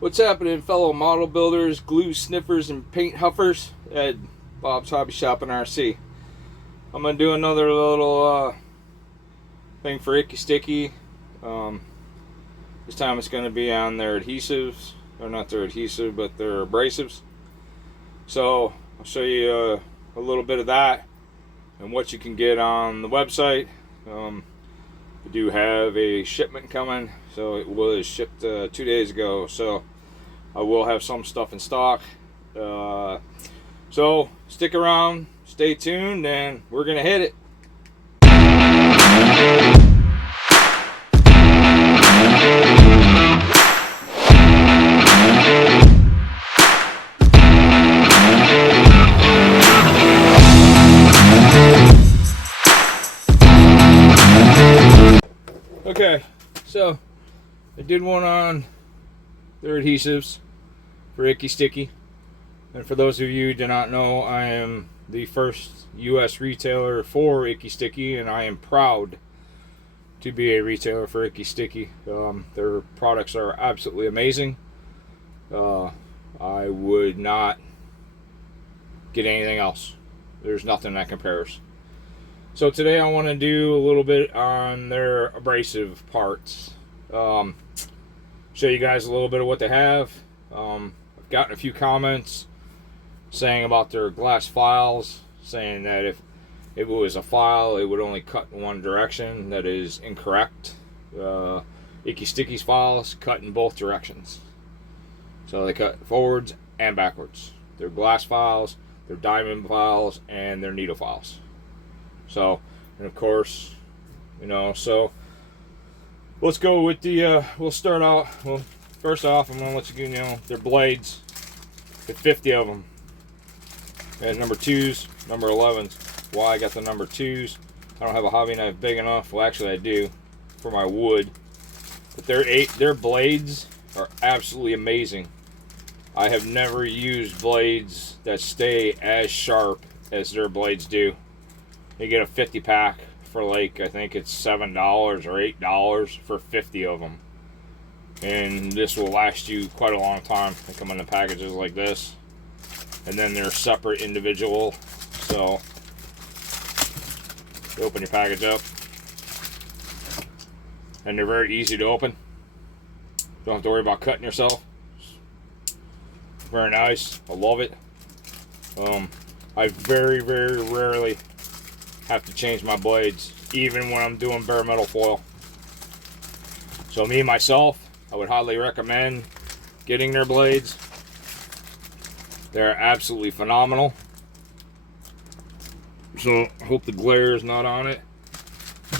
What's happening, fellow model builders, glue sniffers, and paint huffers? At Bob's Hobby Shop in RC. I'm gonna do another little thing for Icky Sticky. This time it's gonna be on their adhesives, or not their adhesive, but their abrasives. So I'll show you a little bit of that and what you can get on the website. We do have a shipment coming, so it was shipped 2 days ago, so I will have some stuff in stock. So stick around, stay tuned, and we're gonna hit it. Okay, so I did one on their adhesives for Icky Sticky. And for those of you who do not know, I am the first U.S. retailer for Icky Sticky, and I am proud to be a retailer for Icky Sticky. Their products are absolutely amazing. I would not get anything else. There's nothing that compares. So today I want to do a little bit on their abrasive parts. Show you guys a little bit of what they have. I've gotten a few comments saying about their glass files, saying that if it was a file, it would only cut in one direction. That is incorrect. Icky Sticky's files cut in both directions. So they cut forwards and backwards. They're glass files, they're diamond files, and they're needle files. So, and of course, so let's go with the, we'll start out, well, first off, I'm going to let you know, their blades, get 50 of them. And number 2s, number 11s. Why I got the number 2s, I don't have a hobby knife big enough. Well, actually I do, for my wood. But their blades are absolutely amazing. I have never used blades that stay as sharp as their blades do. You get a 50 pack for like, I think it's $7 or $8 for 50 of them. And this will last you quite a long time. They come in the packages like this. And then they're separate individual. So, you open your package up. And they're very easy to open. Don't have to worry about cutting yourself. Very nice. I love it. I very, very rarely have to change my blades, even when I'm doing bare metal foil. So me, myself, I would highly recommend getting their blades. They're absolutely phenomenal. So I hope the glare is not on it.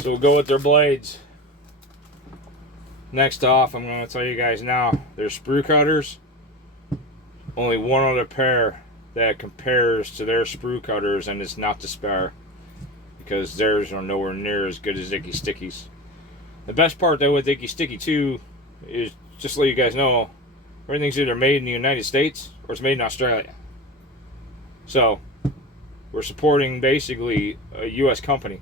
So we'll go with their blades. Next off, I'm going to tell you guys now, their sprue cutters. Only one other pair that compares to their sprue cutters, and it's not to spare, because theirs are nowhere near as good as Icky Sticky's. The best part though with Icky Sticky too is, just to let you guys know, everything's either made in the United States or it's made in Australia. So we're supporting basically a US company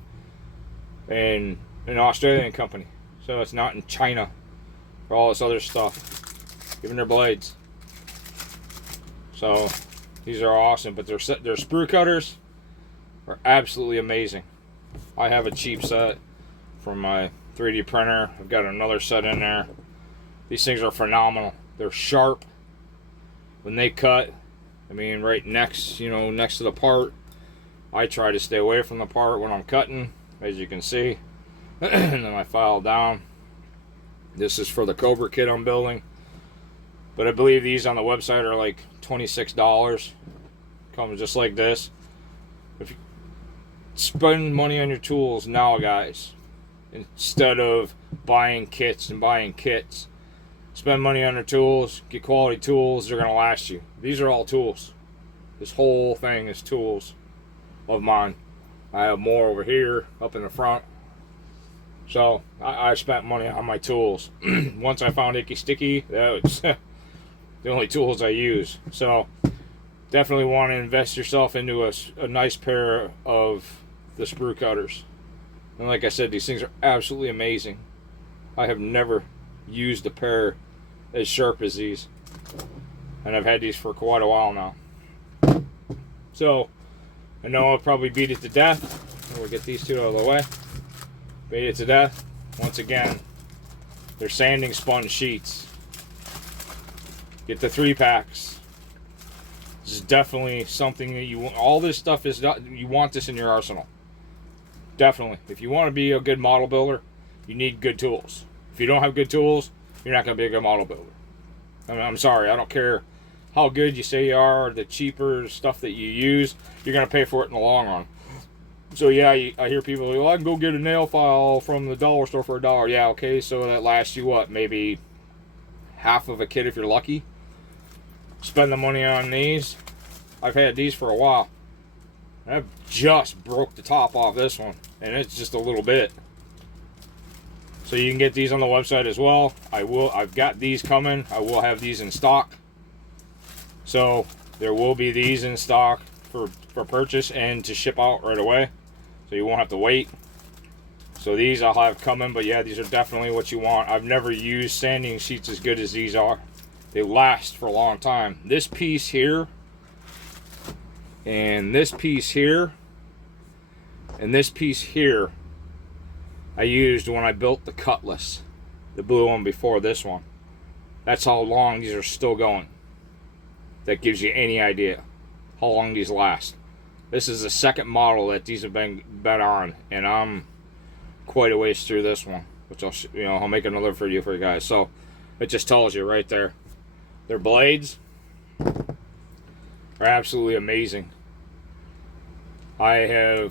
and an Australian company. So it's not in China or all this other stuff. Even their blades. So these are awesome, but their sprue cutters are absolutely amazing. I have a cheap set from my 3D printer. I've got another set in there. These things are phenomenal. They're sharp when they cut. I mean, right next, next to the part. I try to stay away from the part when I'm cutting, as you can see. And then I file down. This is for the Cobra kit I'm building. But I believe these on the website are like $26. Comes just like this. If you spend money on your tools now, guys, instead of buying kits and buying kits, spend money on your tools, get quality tools. They're going to last you. These are all tools. This whole thing is tools of mine. I have more over here up in the front. So I spent money on my tools. Once I found Icky Sticky, that was the only tools I use. So definitely want to invest yourself into a nice pair of the sprue cutters. And like I said, these things are absolutely amazing. I have never used a pair as sharp as these. and I've had these for quite a while now. So I know I'll probably beat it to death. We'll get these two out of the way. Beat it to death. Once again, they're sanding sponge sheets. Get the 3-packs. This is definitely something that you want. All this stuff is not, you want this in your arsenal. Definitely. If you want to be a good model builder, you need good tools. If you don't have good tools, you're not going to be a good model builder. I mean, I'm sorry. I don't care how good you say you are, or the cheaper stuff that you use, you're going to pay for it in the long run. So yeah, I hear people like, well, I can go get a nail file from the dollar store for $1. Yeah, okay, so that lasts you what, maybe half of a kit if you're lucky. Spend the money on these. I've had these for a while. I've just broke the top off this one, and it's just a little bit. So you can get these on the website as well. I've got these coming. I will have these in stock. So there will be these in stock for purchase and to ship out right away. So you won't have to wait. So these I'll have coming, but yeah, these are definitely what you want. I've never used sanding sheets as good as these are. They last for a long time. This piece here, and this piece here, and this piece here, I used when I built the Cutlass, the blue one before this one. That's how long these are still going. That gives you any idea how long these last. This is the second model that these have been on, and I'm quite a ways through this one, which I'll make another video for you guys. So it just tells you right there. Their blades are absolutely amazing. I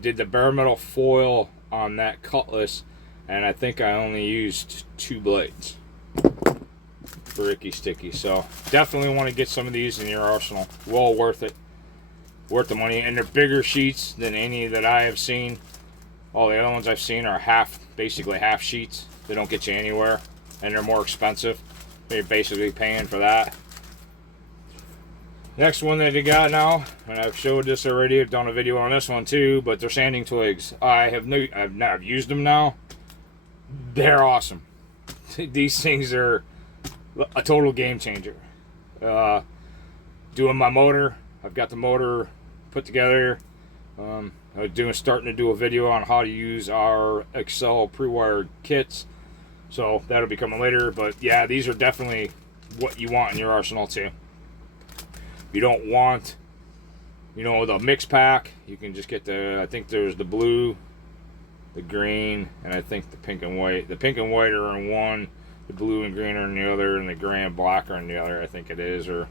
did the bare metal foil on that Cutlass, and I think I only used 2 blades for ickysticky. So definitely want to get some of these in your arsenal. Well worth it. Worth the money, and they're bigger sheets than any that I have seen. All the other ones I've seen are basically half sheets. They don't get you anywhere, and they're more expensive. You're basically paying for that. Next one that they got now, and I've showed this already. I've done a video on this one too, but they're sanding twigs. I've used them now. They're awesome. These things are a total game changer. Doing my motor, I've got the motor put together. I'm starting to do a video on how to use our Excel pre-wired kits, so that'll be coming later. But yeah, these are definitely what you want in your arsenal too. If you don't want, the mix pack, you can just get I think there's the blue, the green, and I think the pink and white. The pink and white are in one, the blue and green are in the other, and the gray and black are in the other, I think it is, or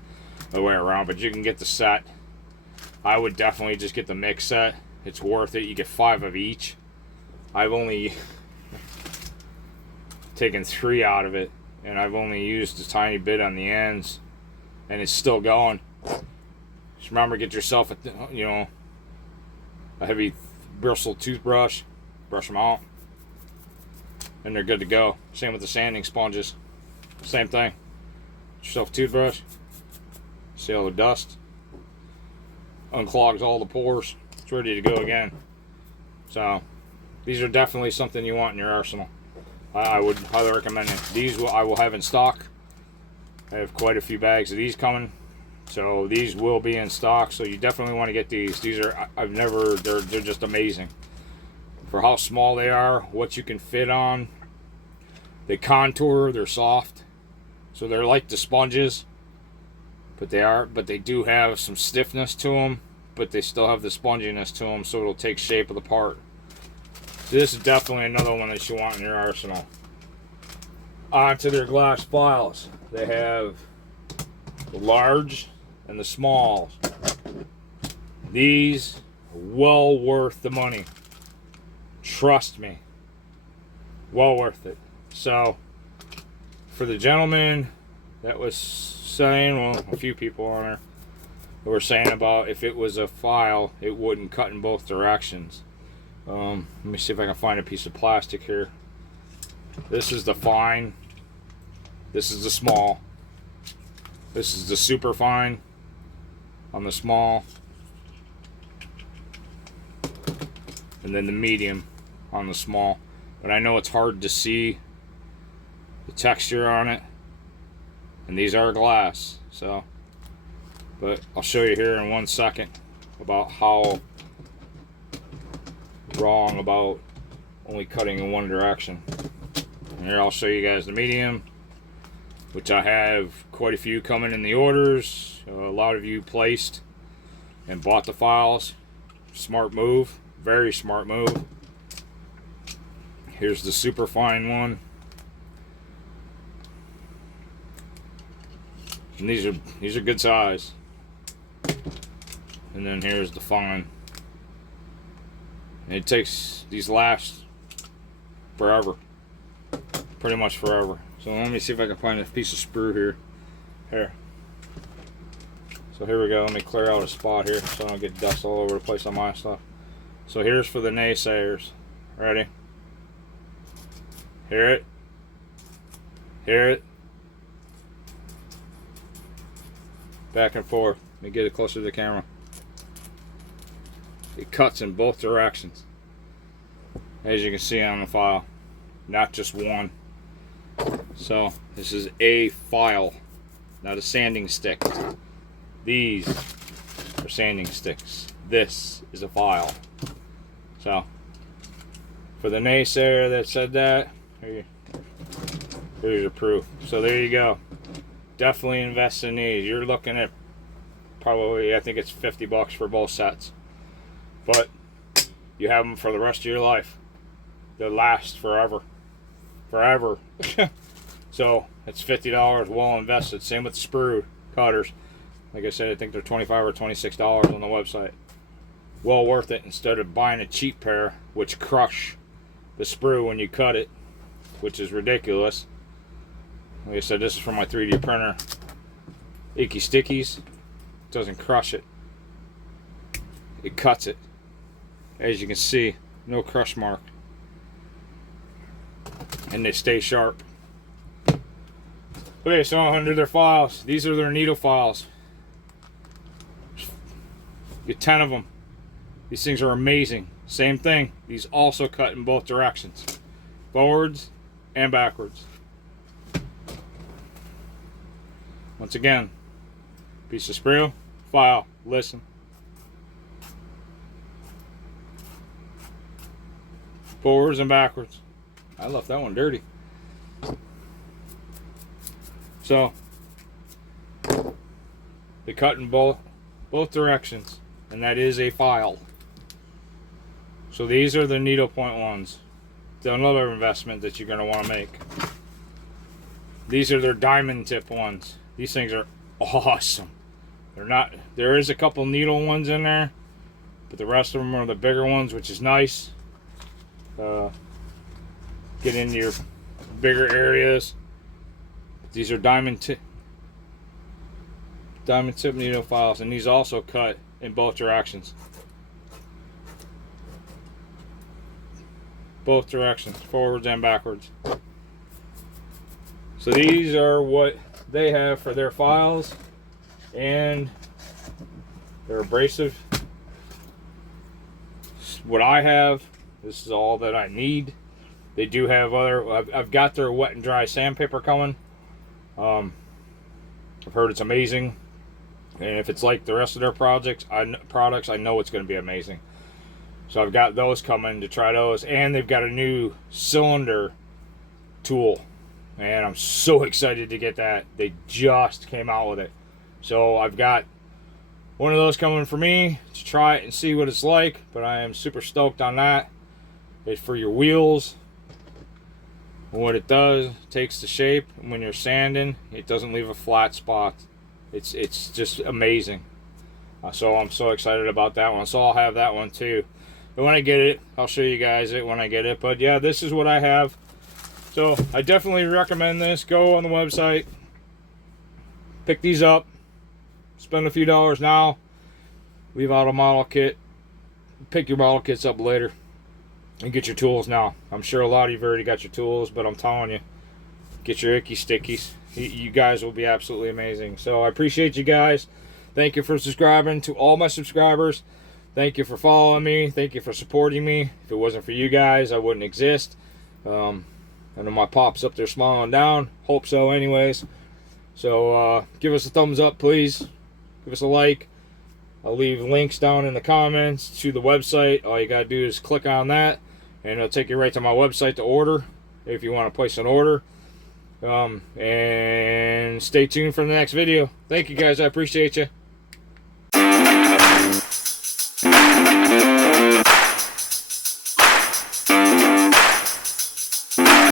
the way around. But you can get the set. I would definitely just get the mix set. It's worth it. You get 5 of each. I've only taken 3 out of it, and I've only used a tiny bit on the ends, and it's still going. Just remember, get yourself a heavy bristle toothbrush, brush them out, and they're good to go. Same with the sanding sponges. Same thing. Get yourself a toothbrush. See all the dust. Unclogs all the pores. It's ready to go again. So these are definitely something you want in your arsenal. I would highly recommend it. These I will have in stock. I have quite a few bags of these coming, so these will be in stock. So you definitely want to get these. These are they're just amazing for how small they are, what you can fit on. They contour. They're soft, so they're like the sponges. But they do have some stiffness to them, but they still have the sponginess to them, so it'll take shape of the part. So this is definitely another one that you want in your arsenal. Onto their glass files. They have the large and the smalls. These are well worth the money. Trust me. Well worth it. So, for the gentleman that was saying, well, a few people on there were saying about if it was a file, it wouldn't cut in both directions. Let me see if I can find a piece of plastic here. This is the fine. This is the small. This is the super fine on the small. And then the medium on the small. But I know it's hard to see the texture on it. and these are glass. So, but I'll show you here in 1 second about how wrong about only cutting in one direction. And here I'll show you guys the medium, which I have quite a few coming in the orders. A lot of you placed and bought the files. Smart move, very smart move. Here's the super fine one, and these are good size. And then here's the fine. And it takes, these last forever, pretty much forever. So let me see if I can find a piece of sprue here. Here. So here we go. Let me clear out a spot here so I don't get dust all over the place on my stuff. So here's for the naysayers. Ready? Hear it? Hear it? Back and forth. Let me get it closer to the camera. It cuts in both directions, as you can see on the file, not just one. So this is a file, not a sanding stick. These are sanding sticks. This is a file. So for the naysayer that said that, here's your proof. So there you go. Definitely invest in these. You're looking at probably, I think it's $50 for both sets. But you have them for the rest of your life. They'll last forever. Forever. So it's $50 well invested. Same with the sprue cutters. Like I said, I think they're $25 or $26 on the website. Well worth it instead of buying a cheap pair, which crush the sprue when you cut it, which is ridiculous. Like I said, this is from my 3D printer. Ickysticky doesn't crush it. It cuts it. As you can see, no crush mark. And they stay sharp. Okay, so under their files, these are their needle files. Get 10 of them. These things are amazing. Same thing. These also cut in both directions. Forwards and backwards. Once again, piece of sprue, file, listen. Forwards and backwards. I left that one dirty. So they cut in both directions, and that is a file. So these are the needlepoint ones. Another investment that you're going to want to make. These are their diamond tip ones. These things are awesome. They're not. There is a couple needle ones in there, but the rest of them are the bigger ones, which is nice. Get into your bigger areas. These are diamond tip needle files, and these also cut in both directions. Both directions, forwards and backwards. So these are what they have for their files, and they're abrasive. What I have, this is all that I need. They do have other, I've got their wet and dry sandpaper coming. I've heard it's amazing, and if it's like the rest of their products, I know it's going to be amazing. So I've got those coming to try those, and they've got a new cylinder tool, and I'm so excited to get that. They just came out with it, so I've got one of those coming for me to try it and see what it's like. But I am super stoked on that. It's for your wheels. What it does, takes the shape, and when you're sanding, it doesn't leave a flat spot. It's just amazing. So I'm so excited about that one. So I'll have that one too. But when I get it, I'll show you guys it when I get it. But yeah, this is what I have. So I definitely recommend this. Go on the website, pick these up, spend a few dollars now, leave out a model kit, pick your model kits up later, and get your tools now. I'm sure a lot of you've already got your tools, but I'm telling you, get your Ickystickies. You guys will be absolutely amazing. So I appreciate you guys. Thank you for subscribing. To all my subscribers, thank you for following me. Thank you for supporting me. If it wasn't for you guys, I wouldn't exist. I know my pop's up there smiling down. Hope so anyways. So give us a thumbs up, please. Give us a like. I'll leave links down in the comments to the website. All you gotta do is click on that, and it'll take you right to my website to order if you want to place an order. And stay tuned for the next video. Thank you guys. I appreciate you.